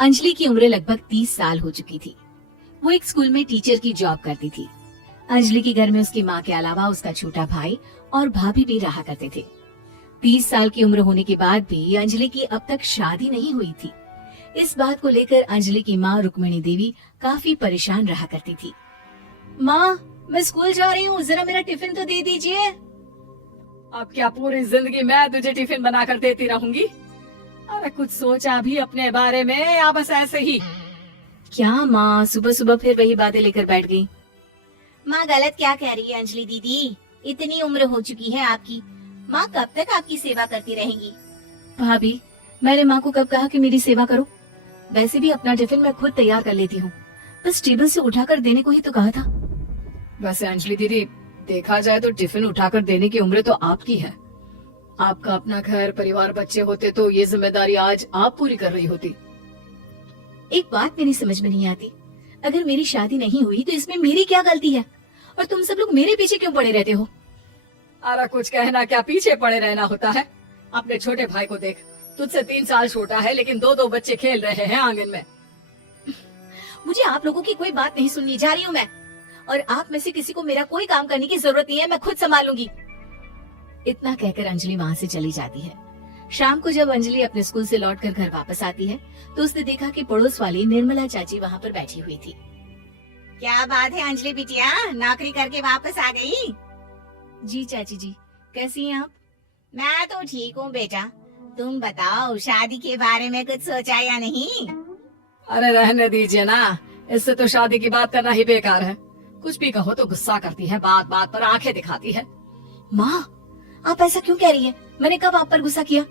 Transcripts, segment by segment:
अंजलि की उम्र लगभग 30 साल हो चुकी थी। वो एक स्कूल में टीचर की जॉब करती थी। अंजलि के घर में उसकी माँ के अलावा उसका छोटा भाई और भाभी भी रहा करते थे। 30 साल की उम्र होने के बाद भी अंजलि की अब तक शादी नहीं हुई थी। इस बात को लेकर अंजलि की माँ रुक्मिणी देवी काफी परेशान रहा करती थी। माँ, मैं स्कूल जा रही हूँ, जरा मेरा टिफिन तो दे दीजिए। अब क्या पूरी जिंदगी मैं तुझे टिफिन बनाकर देती रहूंगी? अरे कुछ सोचा भी अपने बारे में या बस ऐसे ही? क्या माँ, सुबह सुबह फिर वही बातें लेकर बैठ गई। माँ गलत क्या कह रही है अंजलि दीदी, इतनी उम्र हो चुकी है आपकी, माँ कब तक आपकी सेवा करती रहेंगी? भाभी, मैंने माँ को कब कहा कि मेरी सेवा करो? वैसे भी अपना टिफिन मैं खुद तैयार कर लेती हूँ, बस टेबल से उठाकर देने को ही तो कहा था। वैसे अंजलि दीदी, देखा जाए तो टिफिन उठाकर देने की उम्र तो आपकी है। आपका अपना घर परिवार बच्चे होते तो ये जिम्मेदारी आज आप पूरी कर रही होती। एक बात मेरी समझ में नहीं आती, अगर मेरी शादी नहीं हुई तो इसमें मेरी क्या गलती है और तुम सब लोग मेरे पीछे क्यों पड़े रहते हो? अरे कुछ कहना क्या पीछे पड़े रहना होता है? अपने छोटे भाई को देख, तुझसे 3 साल छोटा है लेकिन 2-2 बच्चे खेल रहे हैं आंगन में। मुझे आप लोगों की कोई बात नहीं सुननी, जा रही हूँ मैं। और आप में से किसी को मेरा कोई काम करने की जरूरत नहीं है, मैं खुद संभालूंगी। इतना कहकर अंजलि वहाँ से चली जाती है। शाम को जब अंजलि अपने स्कूल से लौटकर घर वापस आती है तो उसने देखा कि पड़ोस वाली निर्मला चाची वहाँ पर बैठी हुई थी। क्या बात है अंजलि बिटिया, नौकरी करके वापस आ गई? जी चाची जी, कैसी हैं आप? मैं तो ठीक हूँ बेटा, तुम बताओ शादी के बारे में कुछ सोचा या नहीं? अरे रहने दीजिए ना, इससे तो शादी की बात करना ही बेकार है। कुछ भी कहो तो गुस्सा करती है, बात बात पर आंखें दिखाती है। माँ, आप ऐसा क्यों कह रही हैं? मैंने कब आप पर गुस्सा किया?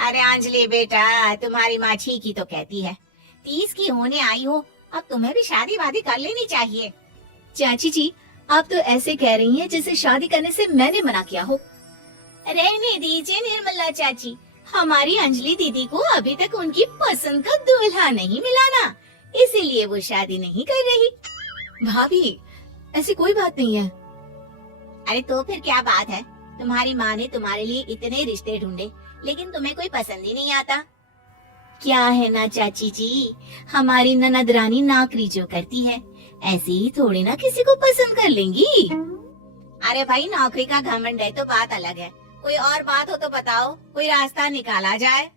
अरे अंजलि बेटा, तुम्हारी माँ ठीक ही तो कहती है, 30 की होने आई हो, अब तुम्हें भी शादी वादी कर लेनी चाहिए। चाची जी, आप तो ऐसे कह रही हैं जैसे शादी करने से मैंने मना किया हो। रहने दीजिए निर्मला चाची, हमारी अंजलि दीदी को अभी तक उनकी पसंद का दूल्हा नहीं मिला ना, इसीलिए वो शादी नहीं कर रही। भाभी, ऐसी कोई बात नहीं है। अरे तो फिर क्या बात है? तुम्हारी माँ ने तुम्हारे लिए इतने रिश्ते ढूंढे लेकिन तुम्हें कोई पसंद ही नहीं आता। क्या है ना चाची जी, हमारी ननद रानी नौकरी जो करती है, ऐसे ही थोड़ी ना किसी को पसंद कर लेंगी। अरे भाई, नौकरी का घमंड है तो बात अलग है, कोई और बात हो तो बताओ, कोई रास्ता निकाला जाए।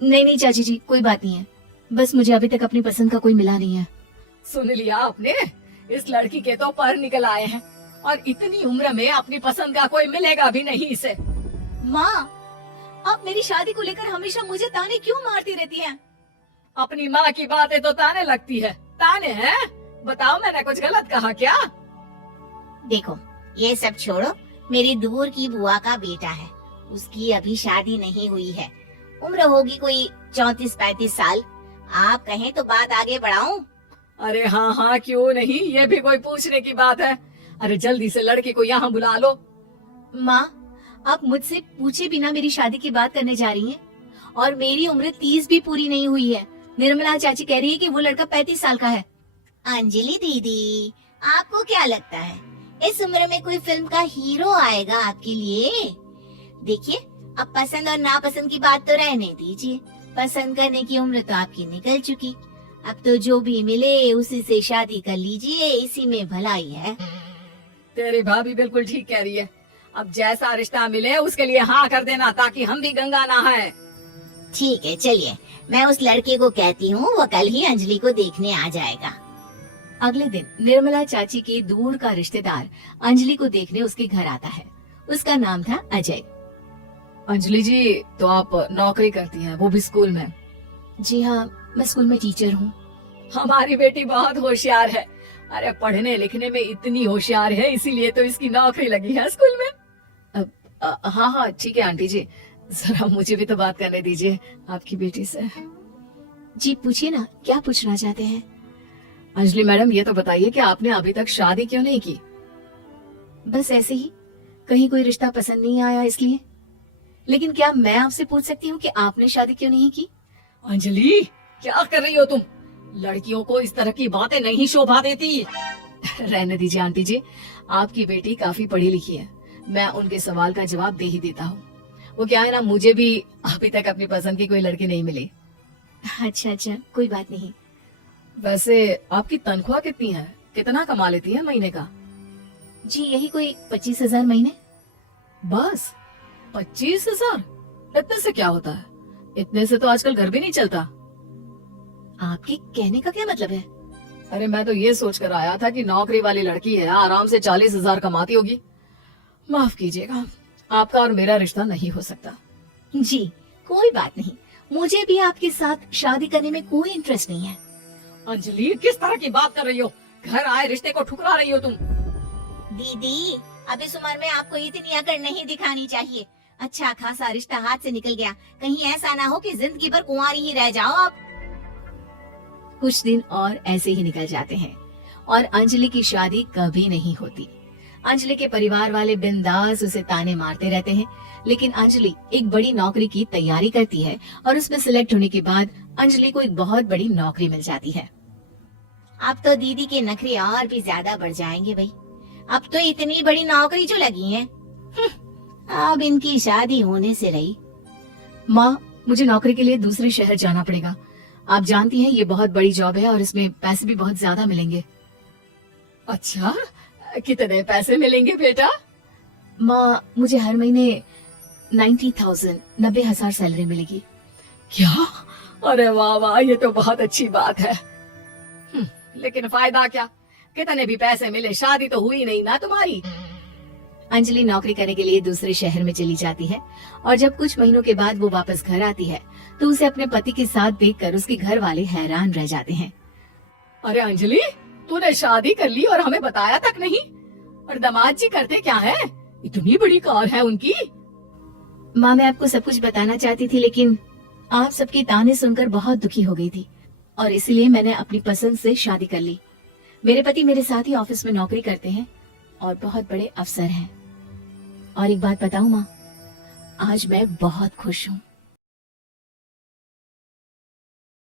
नहीं नहीं चाची जी, कोई बात नहीं है, बस मुझे अभी तक अपनी पसंद का कोई मिला नहीं है। सुन लिया आपने, इस लड़की के तो पर निकल आए हैं और इतनी उम्र में अपनी पसंद का कोई मिलेगा भी नहीं इसे। माँ, आप मेरी शादी को लेकर हमेशा मुझे ताने क्यों मारती रहती हैं? अपनी माँ की बातें तो ताने लगती है। ताने हैं? बताओ, मैंने कुछ गलत कहा क्या? देखो, ये सब छोड़ो, मेरी दूर की बुआ का बेटा है, उसकी अभी शादी नहीं हुई है, उम्र होगी कोई 34-35 साल। आप कहें तो बात आगे बढ़ाऊं? अरे हाँ हाँ, क्यों नहीं, ये भी कोई पूछने की बात है। अरे जल्दी से लड़की को यहाँ बुला लो। माँ, आप मुझसे पूछे बिना मेरी शादी की बात करने जा रही हैं और मेरी उम्र 30 भी पूरी नहीं हुई है। निर्मला चाची कह रही है कि वो लड़का 35 साल का है। अंजलि दीदी, आपको क्या लगता है इस उम्र में कोई फिल्म का हीरो आएगा आपके लिए? देखिए, अब पसंद और नापसंद की बात तो रहने दीजिए, पसंद करने की उम्र तो आपकी निकल चुकी, अब तो जो भी मिले उसी से शादी कर लीजिए, इसी में भलाई है। तेरी भाभी बिल्कुल ठीक कह रही है, अब जैसा रिश्ता मिले उसके लिए हाँ कर देना ताकि हम भी गंगा नहाएं। ठीक है, चलिए मैं उस लड़के को कहती हूँ, वो कल ही अंजलि को देखने आ जाएगा। अगले दिन निर्मला चाची के दूर का रिश्तेदार अंजलि को देखने उसके घर आता है। उसका नाम था अजय। अंजलि जी, तो आप नौकरी करती हैं, वो भी स्कूल में? जी हाँ, मैं स्कूल में टीचर हूँ। हमारी बेटी बहुत होशियार है। अरे पढ़ने लिखने में इतनी होशियार है, इसीलिए तो इसकी नौकरी लगी है स्कूल में। हाँ हाँ ठीक है आंटी जी, जरा मुझे भी तो बात करने दीजिए आपकी बेटी से। जी पूछिए ना, क्या पूछना चाहते हैं? अंजलि मैडम, ये तो बताइए कि आपने अभी तक शादी क्यों नहीं की? बस ऐसे ही, कहीं कोई रिश्ता पसंद नहीं आया इसलिए। लेकिन क्या मैं आपसे पूछ सकती हूँ कि आपने शादी क्यों नहीं की? अंजलि, क्या कर रही हो तुम? लड़कियों को इस तरह की बातें नहीं शोभा देती। रहने दीजिए आंटी जी, आपकी बेटी काफी पढ़ी लिखी है, मैं उनके सवाल का जवाब दे ही देता हूँ। वो क्या है ना, मुझे भी अभी तक अपनी पसंद की कोई लड़की नहीं मिली। अच्छा अच्छा, कोई बात नहीं। वैसे आपकी तनख्वाह कितनी है, कितना कमा लेती है महीने का? जी यही कोई 25,000 महीने। बस 25,000? इतने से क्या होता है? इतने से तो आजकल घर भी नहीं चलता। आपके कहने का क्या मतलब है? अरे मैं तो ये सोच कर आया था कि नौकरी वाली लड़की है, आराम से 40,000 कमाती होगी। माफ कीजिएगा, आपका और मेरा रिश्ता नहीं हो सकता। जी कोई बात नहीं, मुझे भी आपके साथ शादी करने में कोई इंटरेस्ट नहीं है। अंजलि, किस तरह की बात कर रही हो? घर आए रिश्ते को ठुकरा रही हो तुम। दीदी अब इस उम्र में आपको इतनी अकड़ नहीं दिखानी चाहिए। अच्छा खासा रिश्ता हाथ से निकल गया, कहीं ऐसा ना हो कि जिंदगी भर कुंवारी ही रह जाओ आप। कुछ दिन और ऐसे ही निकल जाते हैं और अंजलि की शादी कभी नहीं होती। अंजलि के परिवार वाले बिंदास उसे ताने मारते रहते हैं, लेकिन अंजलि एक बड़ी नौकरी की तैयारी करती है और उसमें सिलेक्ट होने के बाद अंजलि को एक बहुत बड़ी नौकरी मिल जाती है। अब तो दीदी के नखरे और भी ज्यादा बढ़ जाएंगे भाई, अब तो इतनी बड़ी नौकरी जो लगी है, अब इनकी शादी होने से रही। माँ, मुझे नौकरी के लिए दूसरे शहर जाना पड़ेगा। आप जानती हैं ये बहुत बड़ी जॉब है और इसमें पैसे भी बहुत ज्यादा मिलेंगे। अच्छा, कितने पैसे मिलेंगे बेटा? माँ मुझे हर महीने 90,000 सैलरी मिलेगी। क्या? अरे वाह वाह, ये तो बहुत अच्छी बात है। लेकिन फायदा क्या? कितने भी पैसे मिले, शादी तो हुई नहीं ना तुम्हारी। अंजलि नौकरी करने के लिए दूसरे शहर में चली जाती है और जब कुछ महीनों के बाद वो वापस घर आती है तो उसे अपने पति के साथ देखकर उसके घर वाले हैरान रह जाते हैं। अरे अंजलि, तूने शादी कर ली और हमें बताया तक नहीं। और दामाद जी करते क्या है? इतनी बड़ी कार है उनकी। माँ मैं आपको सब कुछ बताना चाहती थी, लेकिन आप सबके ताने सुनकर बहुत दुखी हो गई थी और इसलिए मैंने अपनी पसंद से शादी कर ली। मेरे पति मेरे साथ ही ऑफिस में नौकरी करते हैं और बहुत बड़े अफसर हैं। और एक बात बताऊं माँ, आज मैं बहुत खुश हूँ।